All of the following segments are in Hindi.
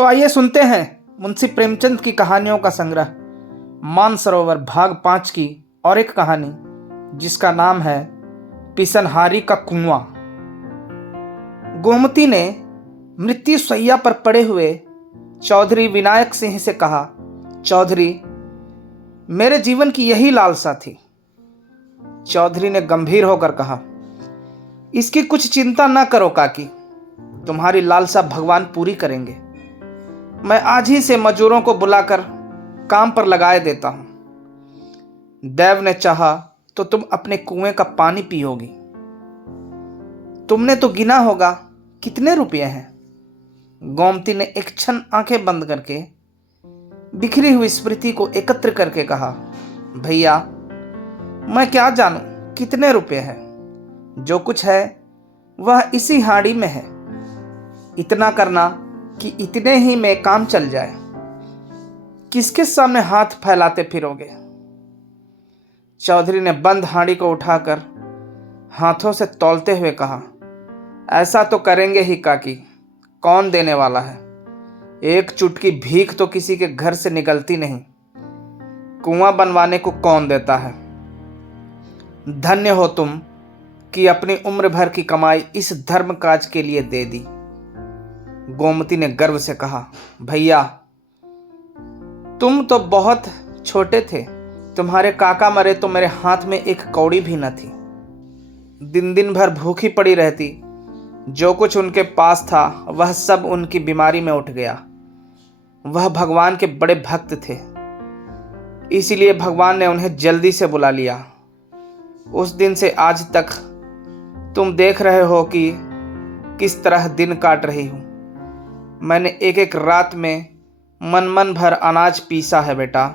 तो आइए सुनते हैं मुंशी प्रेमचंद की कहानियों का संग्रह मानसरोवर भाग 5 की और एक कहानी जिसका नाम है पिसनहारी का कुआं। गोमती ने मृत्यु शैया पर पड़े हुए चौधरी विनायक सिंह से कहा, चौधरी, मेरे जीवन की यही लालसा थी। चौधरी ने गंभीर होकर कहा, इसकी कुछ चिंता न करो काकी, तुम्हारी लालसा भगवान पूरी करेंगे। मैं आज ही से मजदूरों को बुलाकर काम पर लगाए देता हूं। देव ने चाहा तो तुम अपने कुएं का पानी पियोगी। तुमने तो गिना होगा कितने रुपये हैं। गोमती ने एक क्षण आंखें बंद करके बिखरी हुई स्मृति को एकत्र करके कहा, भैया, मैं क्या जानूं कितने रुपए हैं। जो कुछ है वह इसी हाड़ी में है। इतना करना कि इतने ही में काम चल जाए। किसके सामने हाथ फैलाते फिरोगे। चौधरी ने बंद हांडी को उठाकर हाथों से तौलते हुए कहा, ऐसा तो करेंगे ही काकी, कौन देने वाला है। एक चुटकी भीख तो किसी के घर से निकलती नहीं। कुआं बनवाने को कौन देता है। धन्य हो तुम कि अपनी उम्र भर की कमाई इस धर्म काज के लिए दे दी। गोमती ने गर्व से कहा, भैया, तुम तो बहुत छोटे थे। तुम्हारे काका मरे तो मेरे हाथ में एक कौड़ी भी न थी। दिन दिन भर भूखी पड़ी रहती। जो कुछ उनके पास था वह सब उनकी बीमारी में उठ गया। वह भगवान के बड़े भक्त थे, इसलिए भगवान ने उन्हें जल्दी से बुला लिया। उस दिन से आज तक तुम देख रहे हो कि किस तरह दिन काट रही हूं। मैंने एक एक रात में मन भर अनाज पीसा है बेटा।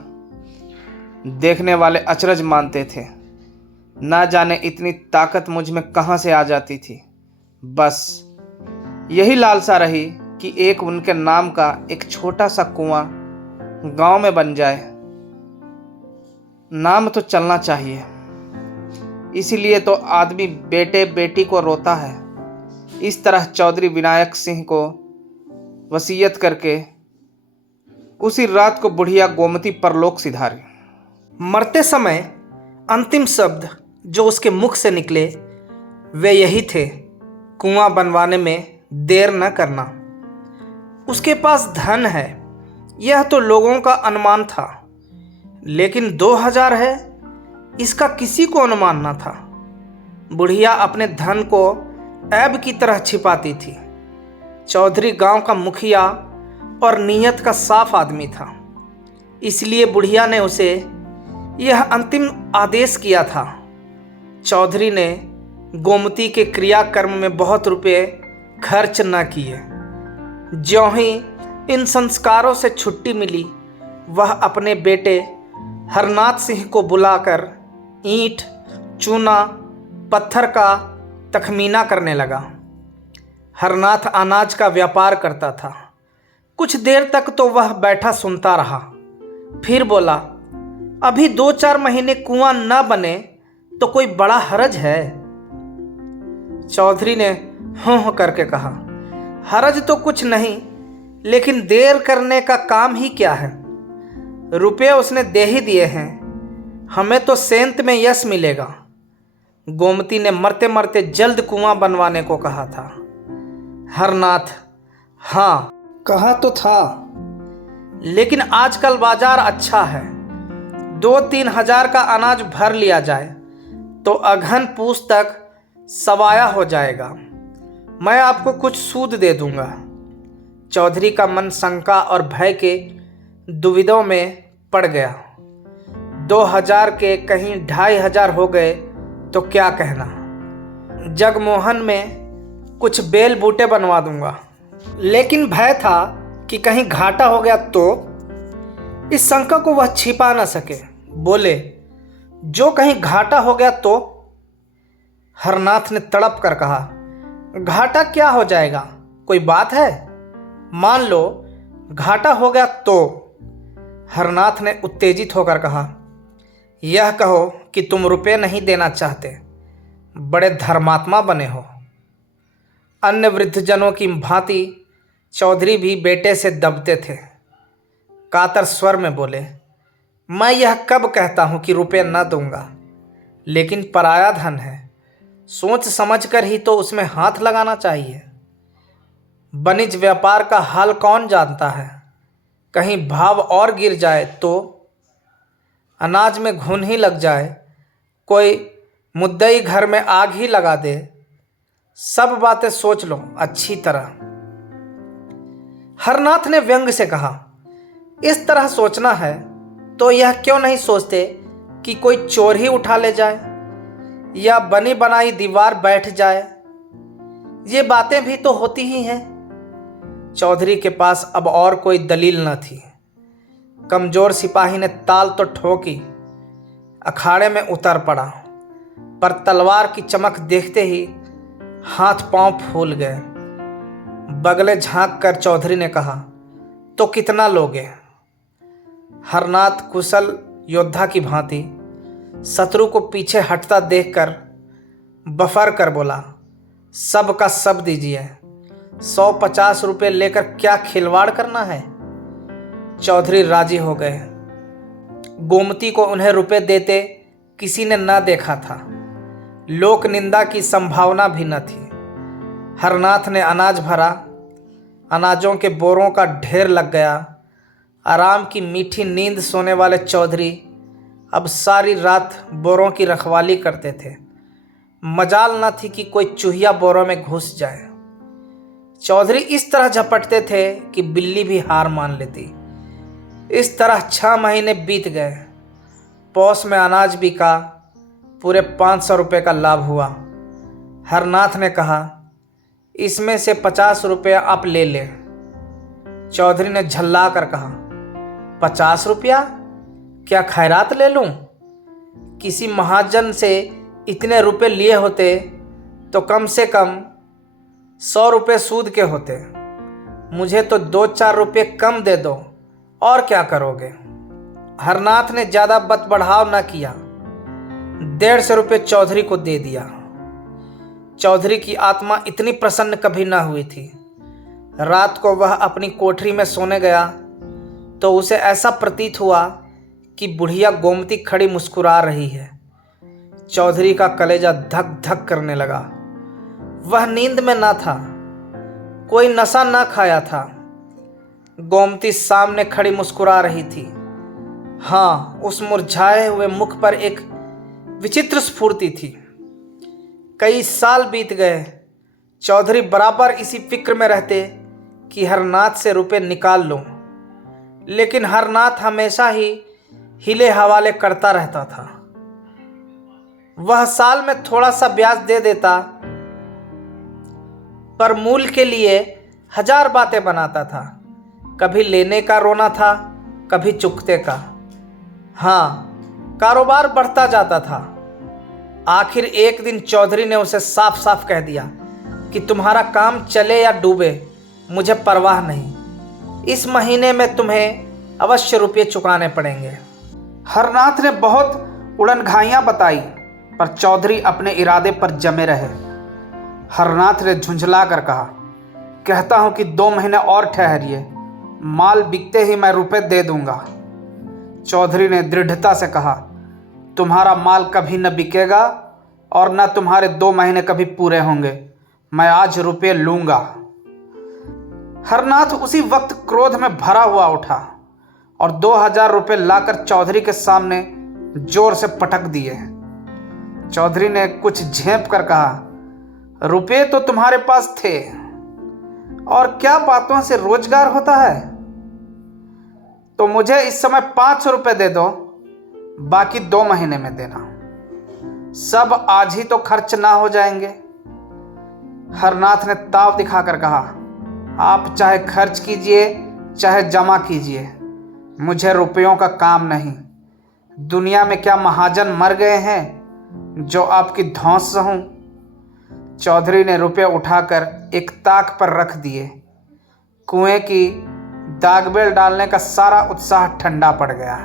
देखने वाले अचरज मानते थे। ना जाने इतनी ताकत मुझ में कहां से आ जाती थी। बस यही लालसा रही कि एक उनके नाम का एक छोटा सा कुआं गांव में बन जाए। नाम तो चलना चाहिए। इसीलिए तो आदमी बेटे बेटी को रोता है। इस तरह चौधरी विनायक सिंह को वसीयत करके उसी रात को बुढ़िया गोमती परलोक सिधारी। मरते समय अंतिम शब्द जो उसके मुख से निकले वे यही थे, कुआं बनवाने में देर न करना। उसके पास धन है, यह तो लोगों का अनुमान था, लेकिन 2000 है, इसका किसी को अनुमान न था। बुढ़िया अपने धन को ऐब की तरह छिपाती थी। चौधरी गांव का मुखिया और नीयत का साफ आदमी था, इसलिए बुढ़िया ने उसे यह अंतिम आदेश किया था। चौधरी ने गोमती के क्रियाकर्म में बहुत रुपए खर्च न किए। ज्यों ही इन संस्कारों से छुट्टी मिली, वह अपने बेटे हरनाथ सिंह को बुलाकर ईंट, चूना, पत्थर का तखमीना करने लगा। हरनाथ अनाज का व्यापार करता था। कुछ देर तक तो वह बैठा सुनता रहा, फिर बोला, अभी 2-4 महीने कुआं न बने तो कोई बड़ा हरज है। चौधरी ने हों करके कहा, हरज तो कुछ नहीं, लेकिन देर करने का काम ही क्या है। रुपये उसने दे ही दिए हैं, हमें तो सेंत में यश मिलेगा। गोमती ने मरते मरते जल्द कुआं बनवाने को कहा था। हरनाथ हाँ कहा तो था, लेकिन आजकल बाजार अच्छा है। 2-3 हजार का अनाज भर लिया जाए तो अघन पूस तक सवाया हो जाएगा। मैं आपको कुछ सूद दे दूंगा। चौधरी का मन शंका और भय के दुविधाओं में पड़ गया। 2000 के कहीं 2500 हो गए तो क्या कहना। जगमोहन में कुछ बेल बूटे बनवा दूंगा, लेकिन भय था कि कहीं घाटा हो गया तो। इस शंका को वह छिपा न सके। बोले, जो कहीं घाटा हो गया तो। हरनाथ ने तड़प कर कहा, घाटा क्या हो जाएगा, कोई बात है। मान लो घाटा हो गया तो। हरनाथ ने उत्तेजित होकर कहा, यह कहो कि तुम रुपये नहीं देना चाहते, बड़े धर्मात्मा बने हो। अन्य वृद्धजनों की भांति चौधरी भी बेटे से दबते थे। कातर स्वर में बोले, मैं यह कब कहता हूं कि रुपये न दूंगा, लेकिन पराया धन है, सोच समझ कर ही तो उसमें हाथ लगाना चाहिए। वाणिज्य व्यापार का हाल कौन जानता है, कहीं भाव और गिर जाए तो, अनाज में घुन ही लग जाए, कोई मुद्दई घर में आग ही लगा दे। सब बातें सोच लो अच्छी तरह। हरनाथ ने व्यंग से कहा, इस तरह सोचना है तो यह क्यों नहीं सोचते कि कोई चोर ही उठा ले जाए या बनी बनाई दीवार बैठ जाए। ये बातें भी तो होती ही हैं। चौधरी के पास अब और कोई दलील न थी। कमजोर सिपाही ने ताल तो ठोकी, अखाड़े में उतर पड़ा, पर तलवार की चमक देखते ही हाथ पांव फूल गए। बगले झांक कर चौधरी ने कहा, तो कितना लोगे। हरनाथ कुशल योद्धा की भांति शत्रु को पीछे हटता देखकर बफर कर बोला, सब का सब दीजिए, 150 रुपये लेकर क्या खिलवाड़ करना है। चौधरी राजी हो गए। गोमती को उन्हें रुपए देते किसी ने न देखा था, लोक निंदा की संभावना भी न थी। हरनाथ ने अनाज भरा, अनाजों के बोरों का ढेर लग गया। आराम की मीठी नींद सोने वाले चौधरी अब सारी रात बोरों की रखवाली करते थे। मजाल न थी कि कोई चूहिया बोरों में घुस जाए। चौधरी इस तरह झपटते थे कि बिल्ली भी हार मान लेती। इस तरह 6 महीने बीत गए। पौष में अनाज बिका, पूरे 500 रुपये का लाभ हुआ। हरनाथ ने कहा, इसमें से 50 रुपये आप ले ले। चौधरी ने झल्ला कर कहा, 50 रुपया? क्या खैरात ले लूं? किसी महाजन से इतने रुपए लिए होते तो कम से कम 100 रुपये सूद के होते। मुझे तो 2-4 रुपये कम दे दो, और क्या करोगे। हरनाथ ने ज़्यादा बतबढ़ाव न किया, 150 रुपये चौधरी को दे दिया। चौधरी की आत्मा इतनी प्रसन्न कभी न हुई थी। रात को वह अपनी कोठरी में सोने गया तो उसे ऐसा प्रतीत हुआ कि बुढ़िया गोमती खड़ी मुस्कुरा रही है। चौधरी का कलेजा धक धक करने लगा। वह नींद में न था, कोई नशा न खाया था। गोमती सामने खड़ी मुस्कुरा रही थी। हाँ, उस मुरझाए हुए मुख पर एक विचित्र स्फूर्ति थी। कई साल बीत गए। चौधरी बराबर इसी फिक्र में रहते कि हरनाथ से रुपए निकाल लूं, लेकिन हरनाथ हमेशा ही हिले हवाले करता रहता था। वह साल में थोड़ा सा ब्याज दे देता, पर मूल के लिए 1000 बातें बनाता था। कभी लेने का रोना था, कभी चुकते का। हाँ, कारोबार बढ़ता जाता था। आखिर एक दिन चौधरी ने उसे साफ साफ कह दिया कि तुम्हारा काम चले या डूबे मुझे परवाह नहीं, इस महीने में तुम्हें अवश्य रुपये चुकाने पड़ेंगे। हरनाथ ने बहुत उड़नघाइयाँ बताई, पर चौधरी अपने इरादे पर जमे रहे। हरनाथ ने झुंझला कर कहा, कहता हूँ कि 2 महीने और ठहरिए, माल बिकते ही मैं रुपए दे दूंगा। चौधरी ने दृढ़ता से कहा, तुम्हारा माल कभी न बिकेगा और न तुम्हारे 2 महीने कभी पूरे होंगे। मैं आज रुपये लूंगा। हरनाथ उसी वक्त क्रोध में भरा हुआ उठा और 2000 रुपये लाकर चौधरी के सामने जोर से पटक दिए। चौधरी ने कुछ झेंप कर कहा, रुपये तो तुम्हारे पास थे, और क्या बातों से रोजगार होता है। तो मुझे इस समय 500 रुपये दे दो, बाकी 2 महीने में देना। सब आज ही तो खर्च ना हो जाएंगे। हरनाथ ने ताव दिखाकर कहा, आप चाहे खर्च कीजिए चाहे जमा कीजिए, मुझे रुपयों का काम नहीं। दुनिया में क्या महाजन मर गए हैं जो आपकी धौंस सहूं। चौधरी ने रुपये उठाकर एक ताक पर रख दिए। कुएं की दागबेल डालने का सारा उत्साह ठंडा पड़ गया।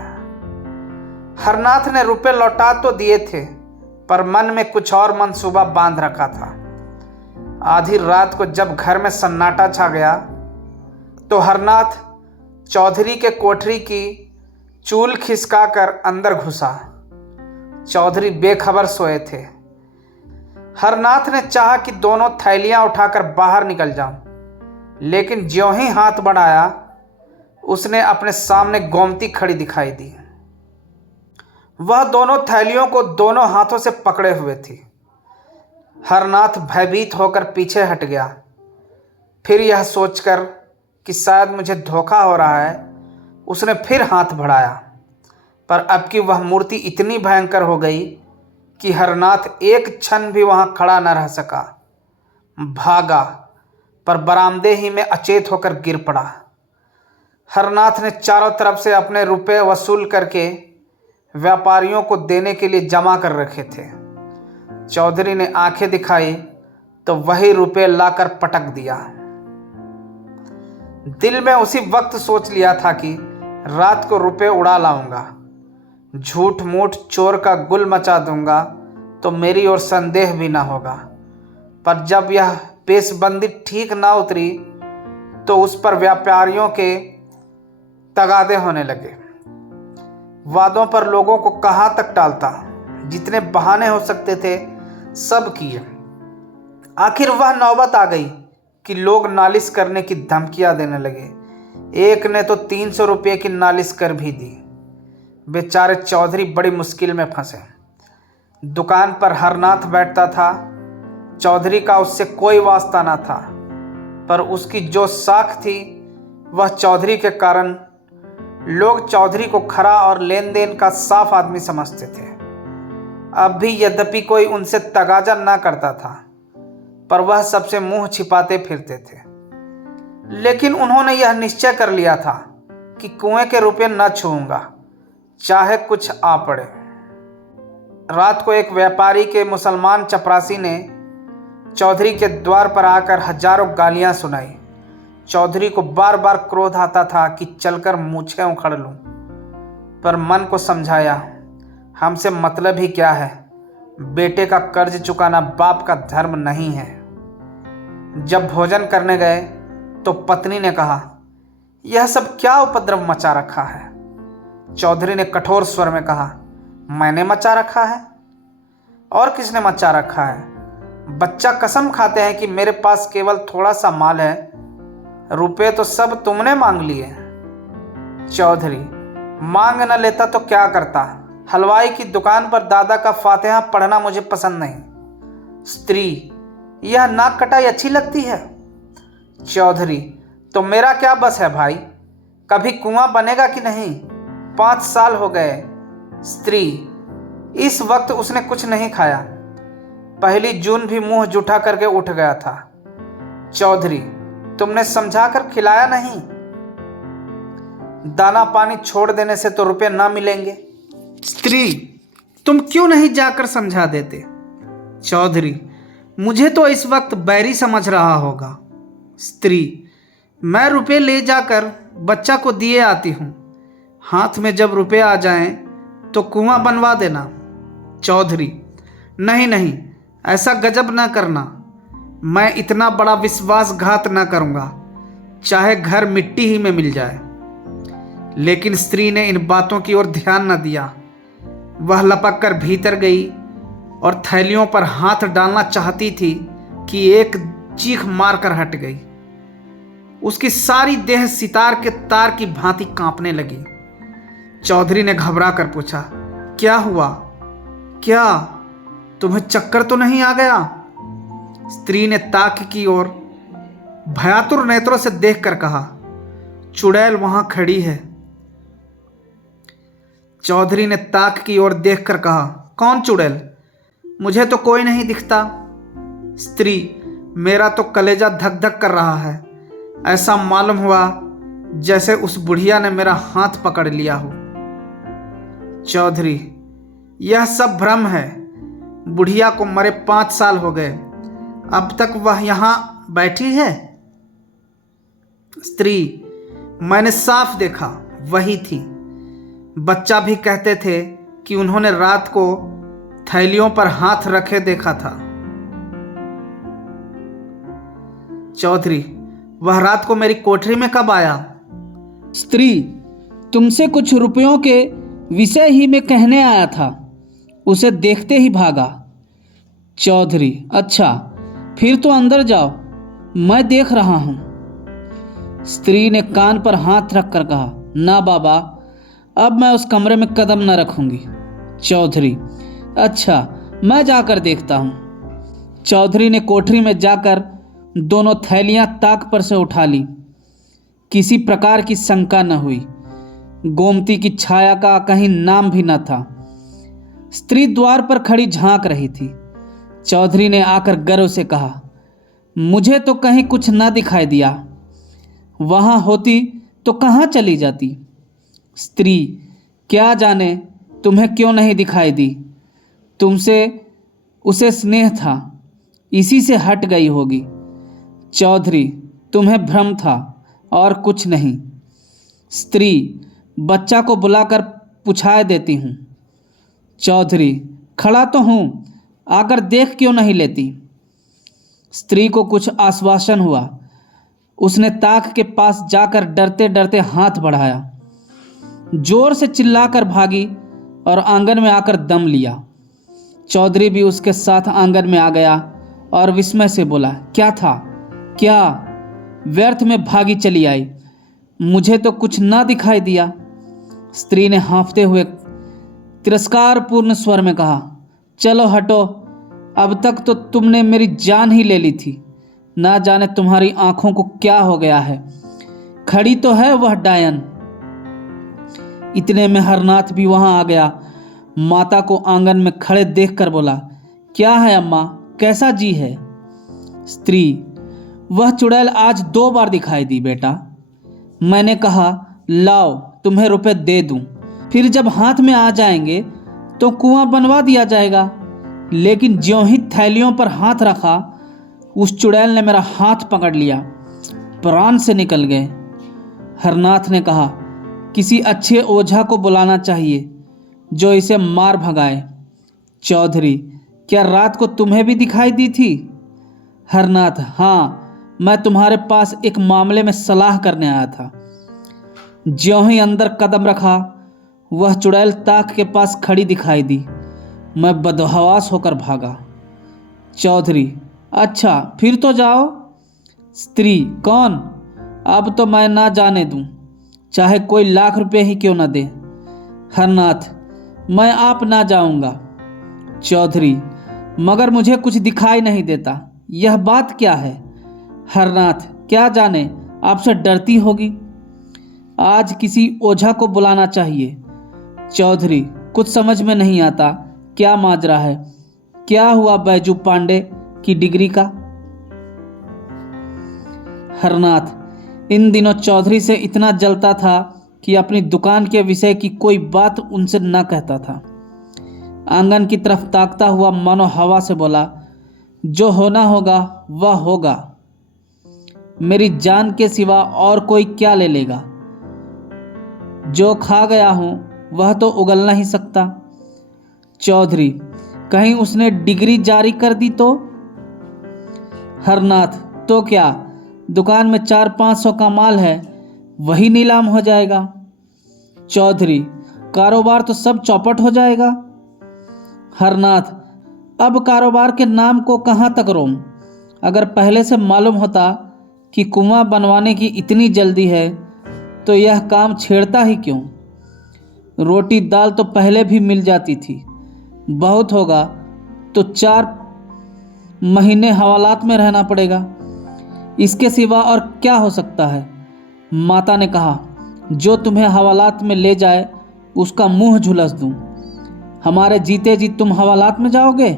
हरनाथ ने रुपये लौटा तो दिए थे, पर मन में कुछ और मंसूबा बांध रखा था। आधी रात को जब घर में सन्नाटा छा गया तो हरनाथ चौधरी के कोठरी की चूल खिसकाकर अंदर घुसा। चौधरी बेखबर सोए थे। हरनाथ ने चाहा कि दोनों थैलियां उठाकर बाहर निकल जाऊं, लेकिन ज्यों ही हाथ बढ़ाया उसने अपने सामने गोमती खड़ी दिखाई दी। वह दोनों थैलियों को दोनों हाथों से पकड़े हुए थी। हरनाथ भयभीत होकर पीछे हट गया। फिर यह सोचकर कि शायद मुझे धोखा हो रहा है, उसने फिर हाथ बढ़ाया, पर अब की वह मूर्ति इतनी भयंकर हो गई कि हरनाथ एक क्षण भी वहां खड़ा न रह सका। भागा, पर बरामदे ही में अचेत होकर गिर पड़ा। हरनाथ ने चारों तरफ से अपने रुपए वसूल करके व्यापारियों को देने के लिए जमा कर रखे थे। चौधरी ने आंखें दिखाई तो वही रुपए लाकर पटक दिया। दिल में उसी वक्त सोच लिया था कि रात को रुपए उड़ा लाऊंगा, झूठ मूठ चोर का गुल मचा दूंगा तो मेरी ओर संदेह भी ना होगा। पर जब यह पेशबंदी ठीक ना उतरी तो उस पर व्यापारियों के तगादे होने लगे। वादों पर लोगों को कहाँ तक टालता, जितने बहाने हो सकते थे सब किए। आखिर वह नौबत आ गई कि लोग नालिश करने की धमकियां देने लगे। एक ने तो 300 रुपये की नालिश कर भी दी। बेचारे चौधरी बड़ी मुश्किल में फंसे। दुकान पर हरनाथ बैठता था। चौधरी का उससे कोई वास्ता ना था, पर उसकी जो साख थी वह चौधरी के कारण लोग चौधरी को खरा और लेन देन का साफ आदमी समझते थे। अब भी यद्यपि कोई उनसे तगाजा ना करता था, पर वह सबसे मुंह छिपाते फिरते थे। लेकिन उन्होंने यह निश्चय कर लिया था कि कुएं के रुपए न छूऊंगा, चाहे कुछ आ पड़े। रात को एक व्यापारी के मुसलमान चपरासी ने चौधरी के द्वार पर आकर हजारों गालियां सुनाई। चौधरी को बार बार क्रोध आता था कि चलकर मूछें उखड़ लूं, पर मन को समझाया, हमसे मतलब ही क्या है, बेटे का कर्ज चुकाना बाप का धर्म नहीं है। जब भोजन करने गए तो पत्नी ने कहा, यह सब क्या उपद्रव मचा रखा है। चौधरी ने कठोर स्वर में कहा, मैंने मचा रखा है? और किसने मचा रखा है? बच्चा कसम खाते हैं कि मेरे पास केवल थोड़ा सा माल है, रुपए तो सब तुमने मांग लिए। चौधरी, मांग न लेता तो क्या करता? हलवाई की दुकान पर दादा का फातिहा पढ़ना मुझे पसंद नहीं। स्त्री, यह नाक कटाई अच्छी लगती है? चौधरी, तो मेरा क्या बस है भाई, कभी कुआं बनेगा कि नहीं? 5 साल हो गए। स्त्री, इस वक्त उसने कुछ नहीं खाया। पहली जून भी मुंह जूठा करके उठ गया था। चौधरी, तुमने समझाकर खिलाया नहीं? दाना पानी छोड़ देने से तो रुपए ना मिलेंगे। स्त्री, तुम क्यों नहीं जाकर समझा देते? चौधरी, मुझे तो इस वक्त बैरी समझ रहा होगा। स्त्री, मैं रुपए ले जाकर बच्चा को दिए आती हूँ, हाथ में जब रुपए आ जाएं तो कुआं बनवा देना। चौधरी, नहीं नहीं, ऐसा गजब ना करना, मैं इतना बड़ा विश्वासघात ना करूँगा, चाहे घर मिट्टी ही में मिल जाए। लेकिन स्त्री ने इन बातों की ओर ध्यान न दिया। वह लपक कर भीतर गई और थैलियों पर हाथ डालना चाहती थी कि एक चीख मारकर हट गई। उसकी सारी देह सितार के तार की भांति कांपने लगी। चौधरी ने घबरा कर पूछा, क्या हुआ? क्या तुम्हें चक्कर तो नहीं आ गया? स्त्री ने ताक की ओर भयातुर नेत्रों से देखकर कहा, चुड़ैल वहां खड़ी है। चौधरी ने ताक की ओर देखकर कहा, कौन चुड़ैल? मुझे तो कोई नहीं दिखता। स्त्री, मेरा तो कलेजा धक धक कर रहा है। ऐसा मालूम हुआ जैसे उस बुढ़िया ने मेरा हाथ पकड़ लिया हो। चौधरी, यह सब भ्रम है। बुढ़िया को मरे 5 साल हो गए, अब तक वह यहां बैठी है। स्त्री, मैंने साफ देखा, वही थी। बच्चा भी कहते थे कि उन्होंने रात को थैलियों पर हाथ रखे देखा था। चौधरी, वह रात को मेरी कोठरी में कब आया? स्त्री, तुमसे कुछ रुपयों के विषय ही में कहने आया था, उसे देखते ही भागा। चौधरी, अच्छा, फिर तो अंदर जाओ, मैं देख रहा हूं। स्त्री ने कान पर हाथ रखकर कहा, ना बाबा, अब मैं उस कमरे में कदम न रखूंगी। चौधरी, अच्छा, मैं जाकर देखता हूं। चौधरी ने कोठरी में जाकर दोनों थैलियां ताक पर से उठा ली। किसी प्रकार की शंका न हुई। गोमती की छाया का कहीं नाम भी न था। स्त्री द्वार पर खड़ी झांक रही थी। चौधरी ने आकर गर्व से कहा, मुझे तो कहीं कुछ न दिखाई दिया, वहां होती तो कहाँ चली जाती। स्त्री, क्या जाने तुम्हें क्यों नहीं दिखाई दी, तुमसे उसे स्नेह था, इसी से हट गई होगी। चौधरी, तुम्हें भ्रम था और कुछ नहीं। स्त्री, बच्चा को बुलाकर पुछाए देती हूँ। चौधरी, खड़ा तो हूँ, आकर देख क्यों नहीं लेती। स्त्री को कुछ आश्वासन हुआ। उसने ताक के पास जाकर डरते डरते हाथ बढ़ाया, जोर से चिल्लाकर भागी और आंगन में आकर दम लिया। चौधरी भी उसके साथ आंगन में आ गया और विस्मय से बोला, क्या था, क्या व्यर्थ में भागी चली आई, मुझे तो कुछ ना दिखाई दिया। स्त्री ने हाँफते हुए तिरस्कारपूर्ण स्वर में कहा, चलो हटो, अब तक तो तुमने मेरी जान ही ले ली थी, ना जाने तुम्हारी आंखों को क्या हो गया है। खड़ी तो है वह डायन। इतने में हरनाथ भी वहां आ गया। माता को आंगन में खड़े देखकर बोला, क्या है अम्मा, कैसा जी है। स्त्री, वह चुड़ैल आज 2 बार दिखाई दी बेटा। मैंने कहा लाओ तुम्हें रुपए दे दूं, फिर जब हाथ में आ जाएंगे तो कुआं बनवा दिया जाएगा। लेकिन ज्यों ही थैलियों पर हाथ रखा, उस चुड़ैल ने मेरा हाथ पकड़ लिया, प्राण से निकल गए। हरनाथ ने कहा, किसी अच्छे ओझा को बुलाना चाहिए जो इसे मार भगाए। चौधरी, क्या रात को तुम्हें भी दिखाई दी थी। हरनाथ, हाँ, मैं तुम्हारे पास एक मामले में सलाह करने आया था। ज्यों ही अंदर कदम रखा, वह चुड़ैल ताक के पास खड़ी दिखाई दी। मैं बदहवास होकर भागा। चौधरी, अच्छा, फिर तो जाओ। स्त्री, कौन, अब तो मैं ना जाने दूं, चाहे कोई लाख रुपए ही क्यों न दे। हरनाथ, मैं आप ना जाऊंगा। चौधरी, मगर मुझे कुछ दिखाई नहीं देता, यह बात क्या है। हरनाथ, क्या जाने, आपसे डरती होगी, आज किसी ओझा को बुलाना चाहिए। चौधरी, कुछ समझ में नहीं आता, क्या माजरा है, क्या हुआ बैजू पांडे की डिग्री का। हरनाथ, इन दिनों चौधरी से इतना जलता था कि अपनी दुकान के विषय की कोई बात उनसे न कहता था। आंगन की तरफ ताकता हुआ मानो हवा से बोला, जो होना होगा वह होगा, मेरी जान के सिवा और कोई क्या ले लेगा। जो खा गया हूं वह तो उगल नहीं सकता। चौधरी, कहीं उसने डिग्री जारी कर दी तो। हरनाथ, तो क्या, दुकान में 400-500 का माल है, वही नीलाम हो जाएगा। चौधरी, कारोबार तो सब चौपट हो जाएगा। हरनाथ, अब कारोबार के नाम को कहाँ तक रोऊं। अगर पहले से मालूम होता कि कुआं बनवाने की इतनी जल्दी है तो यह काम छेड़ता ही क्यों। रोटी दाल तो पहले भी मिल जाती थी, बहुत होगा तो 4 महीने हवालात में रहना पड़ेगा, इसके सिवा और क्या हो सकता है। माता ने कहा, जो तुम्हें हवालात में ले जाए उसका मुंह झुलस दूं। हमारे जीते जी तुम हवालात में जाओगे।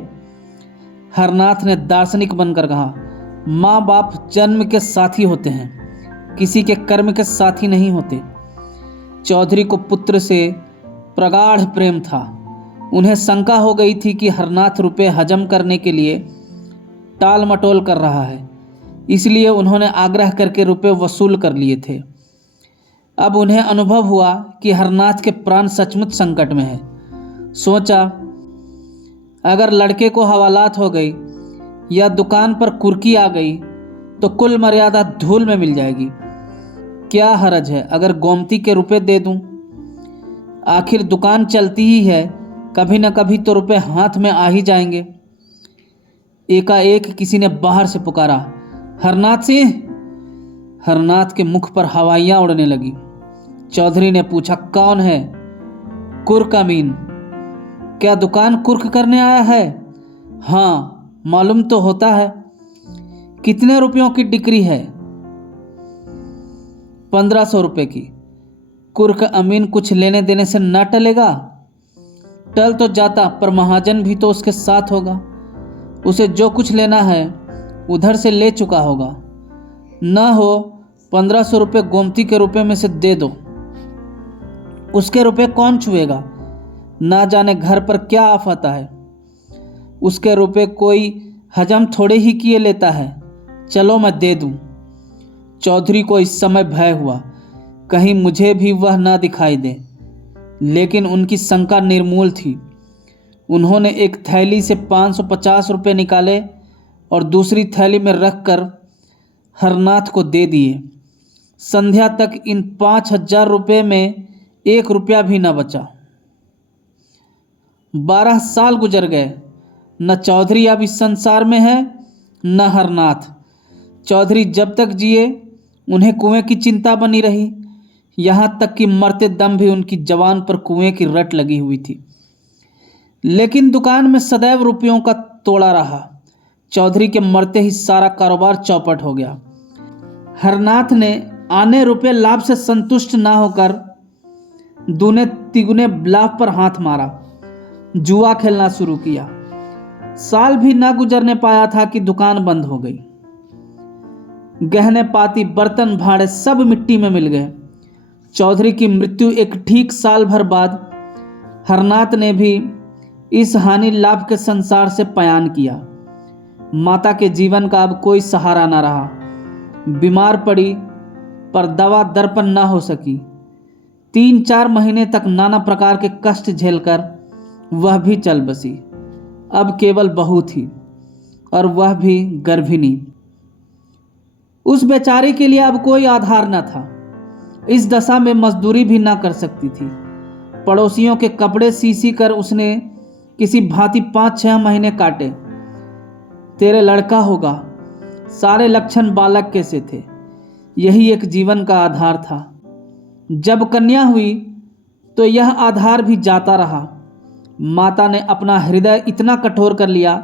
हरनाथ ने दार्शनिक बनकर कहा, माँ बाप जन्म के साथी होते हैं, किसी के कर्म के साथी नहीं होते। चौधरी को पुत्र से प्रगाढ़ प्रेम था। उन्हें शंका हो गई थी कि हरनाथ रुपए हजम करने के लिए टाल मटोल कर रहा है, इसलिए उन्होंने आग्रह करके रुपए वसूल कर लिए थे। अब उन्हें अनुभव हुआ कि हरनाथ के प्राण सचमुच संकट में है। सोचा, अगर लड़के को हवालात हो गई या दुकान पर कुर्की आ गई तो कुल मर्यादा धूल में मिल जाएगी। क्या हरज है अगर गोमती के रुपए दे दूं? आखिर दुकान चलती ही है, कभी न कभी तो रुपए हाथ में आ ही जाएंगे। एकाएक किसी ने बाहर से पुकारा, हरनाथ सिंह। हरनाथ के मुख पर हवाइयां उड़ने लगी। चौधरी ने पूछा, कौन है? कुर्क अमीन। क्या दुकान कुर्क करने आया है? हाँ, मालूम तो होता है। कितने रुपयों की डिक्री है? 1500 रुपये की। कुर्क अमीन कुछ लेने देने से न टलेगा? टल तो जाता, पर महाजन भी तो उसके साथ होगा। उसे जो कुछ लेना है उधर से ले चुका होगा। न हो 1500 रुपये गोमती के रुपये में से दे दो। उसके रुपये कौन छुएगा? ना जाने घर पर क्या आफत है। उसके रुपये कोई हजम थोड़े ही किए लेता है। चलो मैं दे दूं। चौधरी को इस समय भय हुआ, कहीं मुझे भी वह ना दिखाई दे, लेकिन उनकी शंका निर्मूल थी। उन्होंने एक थैली से 550 रुपये निकाले और दूसरी थैली में रखकर हरनाथ को दे दिए। संध्या तक इन 5000 रुपये में 1 रुपया भी न बचा। 12 साल गुजर गए। न चौधरी अब इस संसार में है, न हरनाथ। चौधरी जब तक जिए उन्हें कुएं की चिंता बनी रही, यहाँ तक कि मरते दम भी उनकी जवान पर कुएं की रट लगी हुई थी। लेकिन दुकान में सदैव रुपयों का तोड़ा रहा। चौधरी के मरते ही सारा कारोबार चौपट हो गया। हरनाथ ने आने रुपये लाभ से संतुष्ट ना होकर दूने तिगुने लाभ पर हाथ मारा, जुआ खेलना शुरू किया। साल भी ना गुजरने पाया था कि दुकान बंद हो गई। गहने पाती, बर्तन भाड़े सब मिट्टी में मिल गए। चौधरी की मृत्यु एक ठीक साल भर बाद हरनाथ ने भी इस हानि लाभ के संसार से पयान किया। माता के जीवन का अब कोई सहारा न रहा। बीमार पड़ी पर दवा दर्पण न हो सकी। 3-4 महीने तक नाना प्रकार के कष्ट झेलकर वह भी चल बसी। अब केवल बहू थी, और वह भी गर्भिणी। उस बेचारी के लिए अब कोई आधार न था। इस दशा में मजदूरी भी ना कर सकती थी। पड़ोसियों के कपड़े सी कर उसने किसी भांति 5-6 महीने काटे। तेरे लड़का होगा, सारे लक्षण बालक के से थे। यही एक जीवन का आधार था। जब कन्या हुई तो यह आधार भी जाता रहा। माता ने अपना हृदय इतना कठोर कर लिया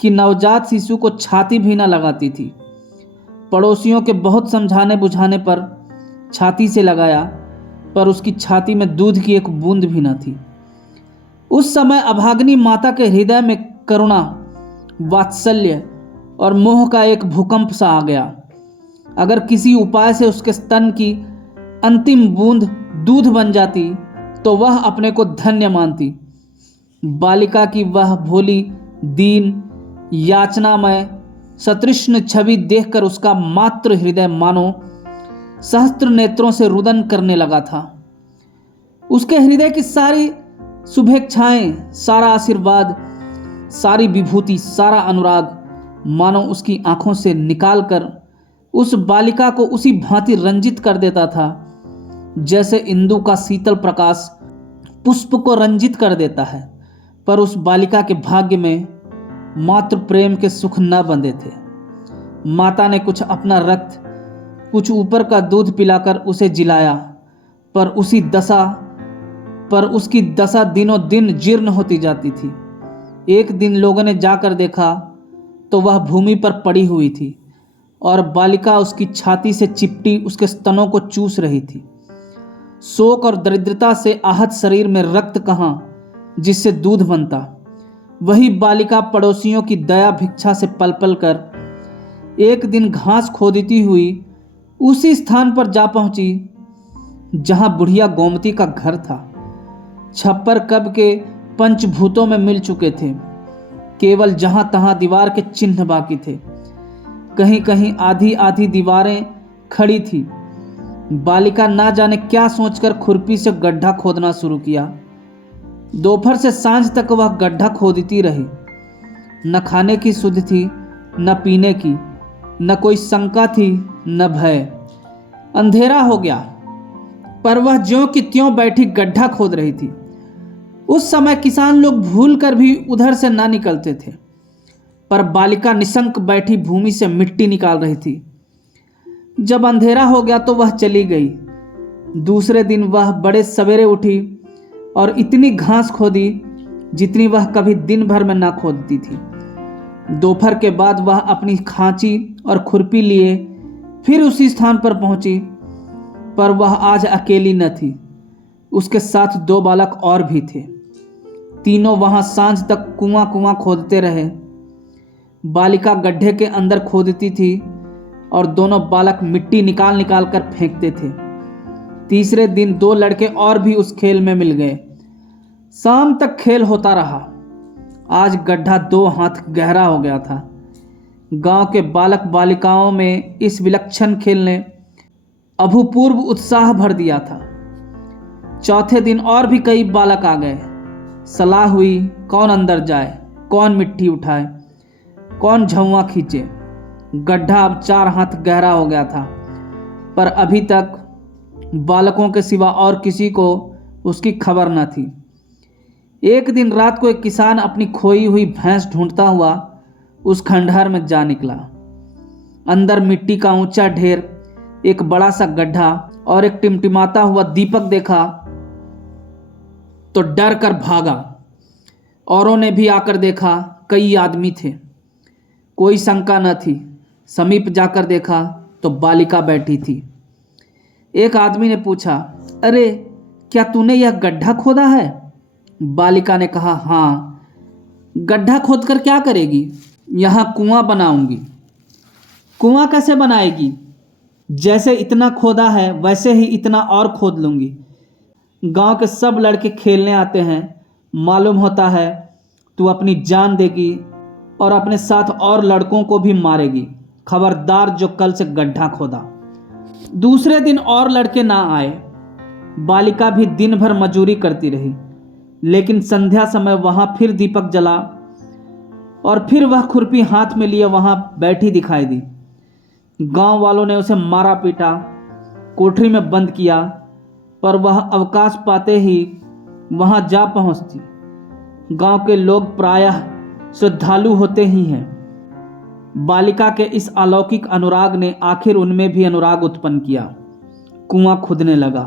कि नवजात शिशु को छाती भी न लगाती थी। पड़ोसियों के बहुत समझाने बुझाने पर छाती से लगाया, पर उसकी छाती में दूध की एक बूंद भी न थी। उस समय अभागिनी माता के हृदय में करुणा, वात्सल्य और मोह का एक भूकंप सा आ गया। अगर किसी उपाय से उसके स्तन की अंतिम बूंद दूध बन जाती तो वह अपने को धन्य मानती। बालिका की वह भोली, दीन, याचनामय, सतृष्ण छवि देखकर उसका मातृ हृदय मानो सहस्त्र नेत्रों से रुदन करने लगा था। उसके हृदय की सारी शुभेच्छाएं, सारा आशीर्वाद, सारी विभूति, सारा अनुराग मानो उसकी आंखों से निकालकर उस बालिका को उसी भांति रंजित कर देता था जैसे इंदु का शीतल प्रकाश पुष्प को रंजित कर देता है। पर उस बालिका के भाग्य में मातृ प्रेम के सुख न बंधे थे। माता ने कुछ अपना रक्त, कुछ ऊपर का दूध पिलाकर उसे जिलाया, पर उसकी दशा दिनों दिन जीर्ण होती जाती थी। एक दिन लोगों ने जाकर देखा तो वह भूमि पर पड़ी हुई थी और बालिका उसकी छाती से चिपटी उसके स्तनों को चूस रही थी। शोक और दरिद्रता से आहत शरीर में रक्त कहाँ जिससे दूध बनता। वही बालिका पड़ोसियों की दया भिक्षा से पल पल कर एक दिन घास खोदती हुई उसी स्थान पर जा पहुंची जहां बुढ़िया गोमती का घर था। छप्पर कब के पंचभूतों में मिल चुके थे, केवल जहां तहां दीवार के चिन्ह बाकी थे। कहीं कहीं आधी आधी दीवारें खड़ी थी। बालिका ना जाने क्या सोचकर खुरपी से गड्ढा खोदना शुरू किया। दोपहर से सांझ तक वह गड्ढा खोदती रही। न खाने की सुध थी, न पीने की। न कोई शंका थी न भय। अंधेरा हो गया, पर वह ज्यों की त्यों बैठी गड्ढा खोद रही थी। उस समय किसान लोग भूल कर भी उधर से ना निकलते थे, पर बालिका निशंक बैठी भूमि से मिट्टी निकाल रही थी। जब अंधेरा हो गया तो वह चली गई। दूसरे दिन वह बड़े सवेरे उठी और इतनी घास खोदी जितनी वह कभी दिन भर में ना खोदती थी। दोपहर के बाद वह अपनी खांची और खुरपी लिए फिर उसी स्थान पर पहुंची, पर वह आज अकेली न थी। उसके साथ 2 बालक और भी थे। तीनों वहां सांझ तक कुआं कुआं खोदते रहे। बालिका गड्ढे के अंदर खोदती थी और दोनों बालक मिट्टी निकाल निकाल कर फेंकते थे। तीसरे दिन 2 लड़के और भी उस खेल में मिल गए। शाम तक खेल होता रहा। आज गड्ढा 2 हाथ गहरा हो गया था। गांव के बालक बालिकाओं में इस विलक्षण खेल ने अभूतपूर्व उत्साह भर दिया था। चौथे दिन और भी कई बालक आ गए। सलाह हुई कौन अंदर जाए, कौन मिट्टी उठाए, कौन झुआं खींचे। गड्ढा अब 4 हाथ गहरा हो गया था, पर अभी तक बालकों के सिवा और किसी को उसकी खबर न थी। एक दिन रात को एक किसान अपनी खोई हुई भैंस ढूंढता हुआ उस खंडहर में जा निकला। अंदर मिट्टी का ऊंचा ढेर, एक बड़ा सा गड्ढा और एक टिमटिमाता हुआ दीपक देखा तो डर कर भागा। औरों ने भी आकर देखा, कई आदमी थे। कोई शंका न थी। समीप जाकर देखा तो बालिका बैठी थी। एक आदमी ने पूछा, अरे क्या तूने यह गड्ढा खोदा है? बालिका ने कहा, हाँ। गड्ढा खोद कर क्या करेगी? यहाँ कुआं बनाऊंगी। कुआं कैसे बनाएगी? जैसे इतना खोदा है वैसे ही इतना और खोद लूंगी। गांव के सब लड़के खेलने आते हैं। मालूम होता है तू अपनी जान देगी और अपने साथ और लड़कों को भी मारेगी। खबरदार जो कल से गड्ढा खोदा। दूसरे दिन और लड़के ना आए। बालिका भी दिन भर मजूरी करती रही, लेकिन संध्या समय वहां फिर दीपक जला और फिर वह खुरपी हाथ में लिए वहां बैठी दिखाई दी। गांव वालों ने उसे मारा पीटा, कोठरी में बंद किया, पर वह अवकाश पाते ही वहां जा पहुंचती। गांव के लोग प्रायः श्रद्धालु होते ही हैं। बालिका के इस अलौकिक अनुराग ने आखिर उनमें भी अनुराग उत्पन्न किया। कुआं खुदने लगा।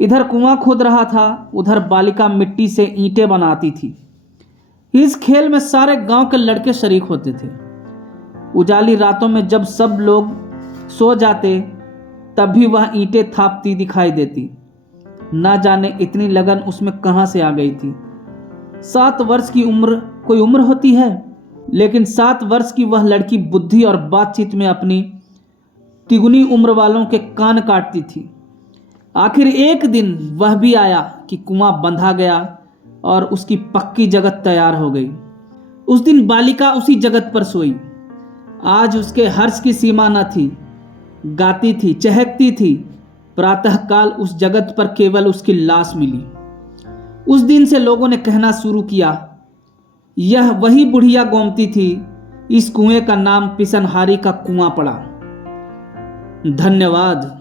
इधर कुआं खुद रहा था, उधर बालिका मिट्टी से ईंटें बनाती थी। इस खेल में सारे गांव के लड़के शरीक होते थे। उजाली रातों में जब सब लोग सो जाते तब भी वह ईंटें थापती दिखाई देती। ना जाने इतनी लगन उसमें कहां से आ गई थी। 7 वर्ष की उम्र कोई उम्र होती है, लेकिन 7 वर्ष की वह लड़की बुद्धि और बातचीत में अपनी तिगुनी उम्र वालों के कान काटती थी। आखिर एक दिन वह भी आया कि कुआं बंधा गया और उसकी पक्की जगत तैयार हो गई। उस दिन बालिका उसी जगत पर सोई। आज उसके हर्ष की सीमा न थी। गाती थी, चहकती थी। प्रातःकाल उस जगत पर केवल उसकी लाश मिली। उस दिन से लोगों ने कहना शुरू किया, यह वही बुढ़िया गोमती थी। इस कुएं का नाम पिसनहारी का कुआं पड़ा। धन्यवाद।